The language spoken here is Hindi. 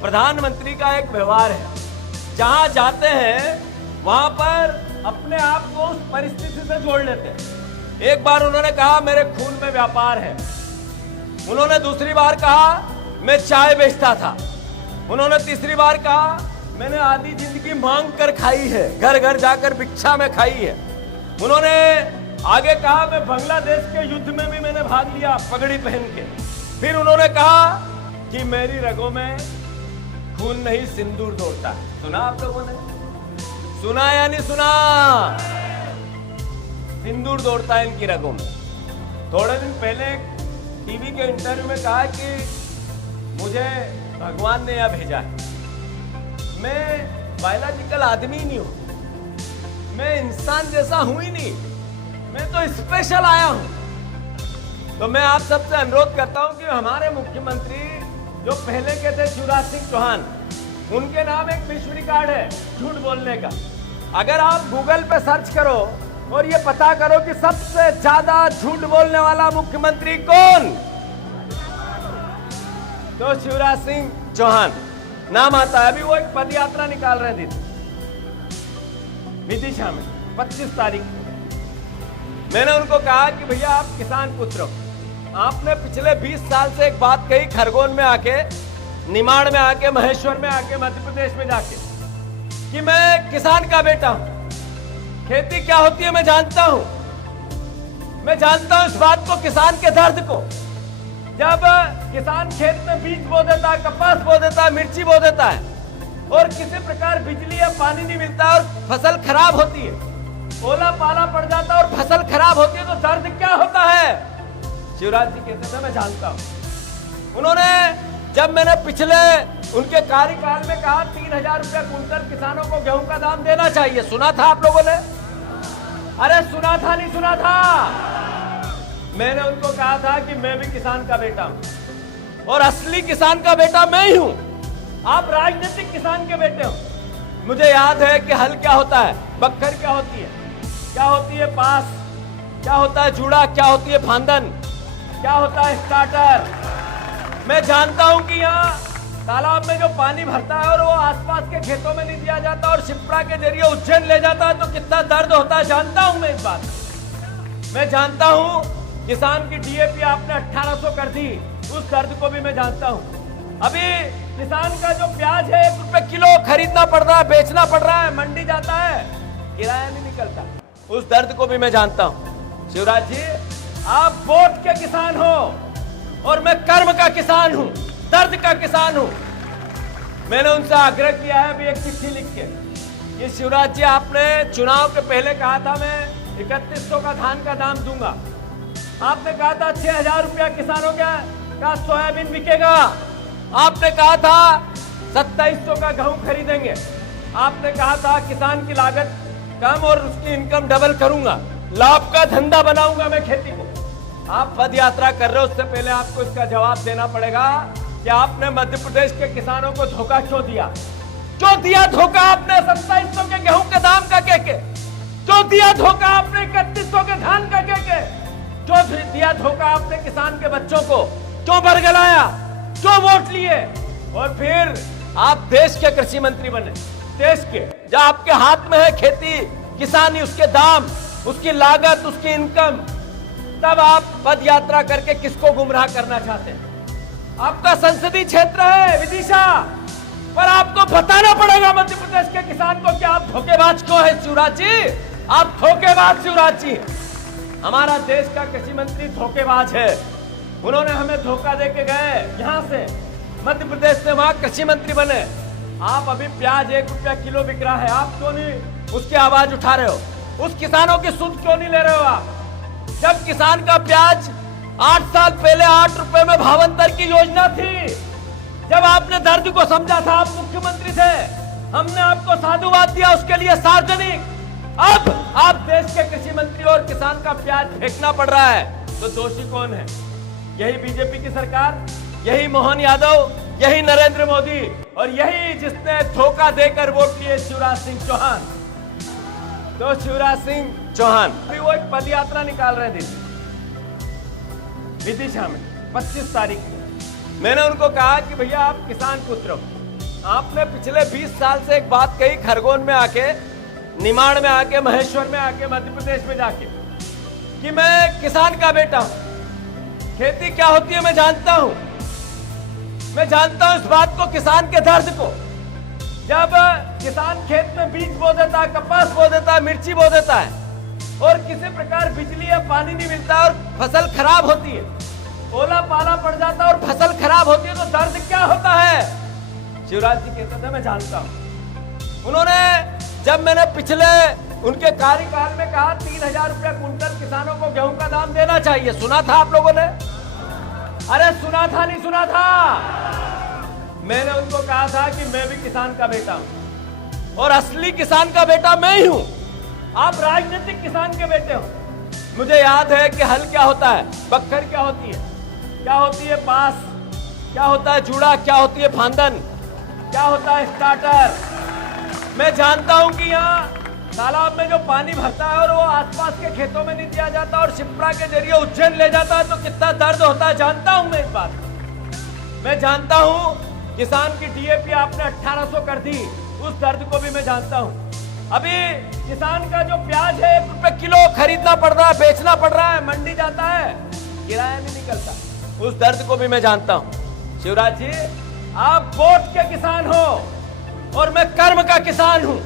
प्रधानमंत्री का एक व्यवहार है, जहां जाते हैं वहां पर अपने आप को उस परिस्थिति से जोड़ लेते हैं। एक बार उन्होंने कहा मेरे खून में व्यापार है, उन्होंने दूसरी बार कहा मैं चाय बेचता था, उन्होंने तीसरी बार कहा मैंने आधी जिंदगी मांग कर खाई है, घर घर जाकर भिक्षा में खाई है, उन्होंने आगे कहा मैं बांग्लादेश के युद्ध में भी मैंने भाग लिया पगड़ी पहन के, फिर उन्होंने कहा कि मेरी रगों में खून नहीं सिंदूर दौड़ता है। सुना आप लोगों ने? सुना या नहीं सुना? सिंदूर दौड़ता है इनकी रगों में। थोड़े दिन पहले टीवी के इंटरव्यू में कहा कि मुझे भगवान ने यहां भेजा है। मैं बायोलॉजिकल आदमी नहीं हूं, मैं इंसान जैसा हूं ही नहीं, मैं तो स्पेशल आया हूं। तो मैं आप सबसे अनुरोध करता हूं कि हमारे मुख्यमंत्री जो पहले के थे शिवराज सिंह चौहान, उनके नाम एक विश्व रिकॉर्ड है झूठ बोलने का। अगर आप गूगल पे सर्च करो और ये पता करो कि सबसे ज्यादा झूठ बोलने वाला मुख्यमंत्री कौन, तो शिवराज सिंह चौहान नाम आता है। अभी वो एक पद यात्रा निकाल रहे थे विदिशा में 25 तारीख को। मैंने उनको कहा कि भैया आप किसान पुत्र हो, आपने पिछले 20 साल से एक बात कही खरगोन में आके, निमाड़ में आके, महेश्वर में आके, मध्य प्रदेश में जाके, कि मैं किसान का बेटा हूं, खेती क्या होती है मैं जानता हूं, मैं जानता हूं इस बात को, किसान के दर्द को। जब किसान खेत में बीज बो देता है, कपास बो देता है, मिर्ची बो देता है और किसी प्रकार बिजली या पानी नहीं मिलता और फसल खराब होती है, ओला पाला पड़ जाता है और फसल खराब होती है, तो दर्द क्या होता है? शिवराज जी कहते थे मैं जानता हूं। उन्होंने जब मैंने पिछले उनके कार्यकाल में कहा 3000 रुपया कुंटल किसानों को गेहूं का दाम देना चाहिए, सुना था आप लोगों ने? अरे सुना था नहीं सुना था? मैंने उनको कहा था कि मैं भी किसान का बेटा हूं और असली किसान का बेटा मैं ही हूं, आप राजनीतिक किसान के बेटे हो। मुझे याद है कि हल क्या होता है, बक्खर क्या होती है, क्या होती है पास, क्या होता है जूड़ा, क्या होती है फांदन, क्या होता है स्टार्टर। मैं जानता हूं कि यहाँ तालाब में जो पानी भरता है और वो आसपास के खेतों में नहीं दिया जाता और शिप्रा के जरिए उज्जैन ले जाता है, तो कितना दर्द होता है जानता हूं मैं इस बात। मैं जानता हूं किसान की डीएपी आपने 1800 कर दी, उस दर्द को भी मैं जानता हूं। अभी किसान का जो प्याज है 1 रुपए किलो खरीदना पड़ रहा है, बेचना पड़ रहा है, मंडी जाता है, किराया नहीं निकलता, उस दर्द को भी मैं जानता हूं। शिवराज जी आप वोट के किसान हो और मैं कर्म का किसान हूं, दर्द का किसान हूं। मैंने उनसे आग्रह किया है अभी एक चिट्ठी लिख के कि शिवराज जी आपने चुनाव के पहले कहा था मैं 3100 का धान का दाम दूंगा, आपने कहा था 6000 रुपया किसानों का सोयाबीन बिकेगा, आपने कहा था 2700 का गेहूं खरीदेंगे, आपने कहा था किसान की लागत कम और उसकी इनकम डबल करूंगा, लाभ का धंधा बनाऊंगा मैं खेती को। आप पद यात्रा कर रहे हो, उससे पहले आपको इसका जवाब देना पड़ेगा कि आपने मध्य प्रदेश के किसानों को धोखा क्यों दिया? क्यों दिया धोखा आपने 2700 के गेहूं के दाम का कह के? क्यों दिया धोखा आपने 3100 के धान का कह के? क्यों दिया धोखा आपने किसान के बच्चों को? क्यों बरगलाया? क्यों वोट लिए? और फिर आप देश के कृषि मंत्री बने, देश के, जो आपके हाथ में है खेती किसानी, उसके दाम, उसकी लागत, उसकी इनकम, तब आप पद यात्रा करके किसको गुमराह करना चाहते हैं? आपका संसदीय क्षेत्र है विदिशा, पर आपको बताना पड़ेगा मध्य प्रदेश के किसान को कि आप धोखेबाज क्यों है शिवराज जी, आप धोखेबाज शिवराज जी। हमारा देश का कृषि मंत्री धोखेबाज है, उन्होंने हमें धोखा देके गए, यहां से मध्य प्रदेश से वहां कृषि मंत्री बने। आप अभी प्याज 1 रुपया किलो बिक रहा है, आप क्यों नहीं उसकी आवाज उठा रहे हो? उस किसानों की सुध क्यों नहीं ले रहे हो आप? जब किसान का प्याज 8 साल पहले 8 रुपए में भावांतर की योजना थी, जब आपने दर्द को समझा था, आप मुख्यमंत्री थे, हमने आपको साधुवाद दिया उसके लिए सार्वजनिक। अब आप देश के कृषि मंत्री और किसान का प्याज फेंकना पड़ रहा है, तो दोषी कौन है? यही बीजेपी की सरकार, यही मोहन यादव, यही नरेंद्र मोदी और यही जिसने धोखा देकर वोट लिए शिवराज सिंह चौहान। तो शिवराज सिंह चौहान भी वो एक पद यात्रा निकाल रहे थे विदिशा में 25 तारीख को। मैंने उनको कहा कि भैया आप किसान पुत्र हो, आपने पिछले 20 साल से एक बात कही खरगोन में आके, निमाड़ में आके, महेश्वर में आके, मध्य प्रदेश में जाके, कि मैं किसान का बेटा हूं, खेती क्या होती है मैं जानता हूं, मैं जानता हूं इस बात को, किसान के दर्द को। जब किसान खेत में बीज बो देता है, कपास बो देता है, मिर्ची बो देता है और किसी प्रकार बिजली या पानी नहीं मिलता और फसल खराब होती है, ओला पाला पड़ जाता है और फसल खराब होती है, तो दर्द क्या होता है? शिवराज जी कहते थे मैं जानता हूं। उन्होंने जब मैंने पिछले उनके कार्यकाल में कहा 3000 रुपया कुंटल किसानों को गेहूं का दाम देना चाहिए, सुना था आप लोगों ने? अरे सुना था नहीं सुना था? मैंने उनको कहा था कि मैं भी किसान का बेटा हूं और असली किसान का बेटा मैं ही हूं, आप राजनीतिक किसान के बेटे हो। मुझे याद है कि हल क्या होता है, बक्खर क्या होती है, क्या होती है पास, क्या होता है जूड़ा, क्या होती है फांदन, क्या होता है स्टार्टर। मैं जानता हूं कि यहाँ तालाब में जो पानी भरता है और वो आसपास के खेतों में नहीं दिया जाता और शिप्रा के जरिए उज्जैन ले जाता है, तो कितना दर्द होता है जानता हूं मैं इस बात को। मैं जानता हूं किसान की डीएपी आपने 1800 कर दी, उस दर्द को भी मैं जानता हूं। अभी किसान का जो प्याज है 1 रुपए किलो खरीदना पड़ रहा है, बेचना पड़ रहा है, मंडी जाता है, किराया नहीं निकलता, उस दर्द को भी मैं जानता हूं। शिवराज जी आप वोट के किसान हो और मैं कर्म का किसान हूं।